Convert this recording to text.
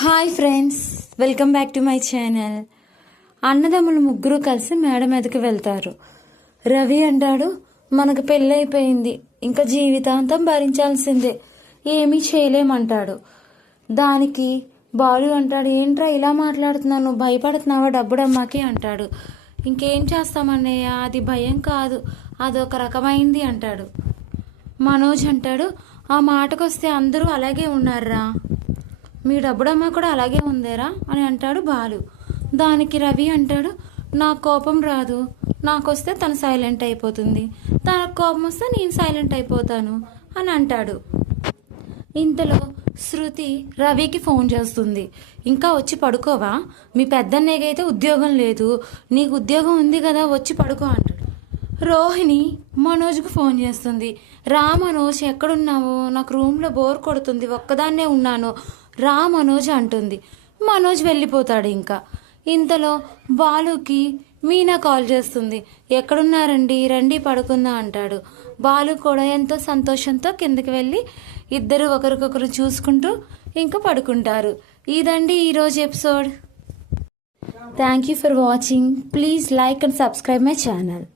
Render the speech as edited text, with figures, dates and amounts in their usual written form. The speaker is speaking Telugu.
Hi friends, welcome back to my channel. అన్నదమ్ములు ముగ్గురు కలిసి మేడ మీదకి వెళ్తారు. రవి అంటాడు, మనకు పెళ్ళైపోయింది, ఇంకా జీవితాంతం భరించాల్సిందే, ఏమీ చేయలేమంటాడు. దానికి బాలు అంటాడు, ఏంట్రా ఇలా మాట్లాడుతున్నాను, భయపడుతున్నావా డబ్బుడమ్మాకి అంటాడు. ఇంకేం చేస్తామన్నయ్య, అది భయం కాదు, అదొక రకమైంది అంటాడు. మనోజ్ అంటాడు, ఆ మాటకొస్తే అందరూ అలాగే ఉన్నారా, మీ డబ్బుడమ్మ కూడా అలాగే ఉందేరా అని అంటాడు బాలు. దానికి రవి అంటాడు, నాకు కోపం రాదు, నాకొస్తే తను సైలెంట్ అయిపోతుంది, తనకు కోపం వస్తే నేను సైలెంట్ అయిపోతాను అని అంటాడు. ఇంతలో శృతి రవికి ఫోన్ చేస్తుంది. ఇంకా వచ్చి పడుకోవా, మీ పెద్దన్నయ్యకైతే ఉద్యోగం లేదు, నీకు ఉద్యోగం ఉంది కదా, వచ్చి పడుకో అంటాడు. రోహిణి మనోజ్కు ఫోన్ చేస్తుంది. రా మనోజ్, ఎక్కడున్నావు, నాకు రూమ్లో బోర్ కొడుతుంది, ఒక్కదాన్నే ఉన్నాను, రా మనోజ్ అంటుంది. మనోజ్ వెళ్ళిపోతాడు. ఇంకా ఇంతలో బాలుకి మీనా కాల్ చేస్తుంది. ఎక్కడున్నారండి, రండి పడుకుందా అంటాడు. బాలు కూడా ఎంతో సంతోషంతో కిందకి వెళ్ళి ఇద్దరు ఒకరికొకరు చూసుకుంటూ ఇంకా పడుకుంటారు. ఇదండి ఈరోజు episode. Thank you for watching. Please like and subscribe my channel.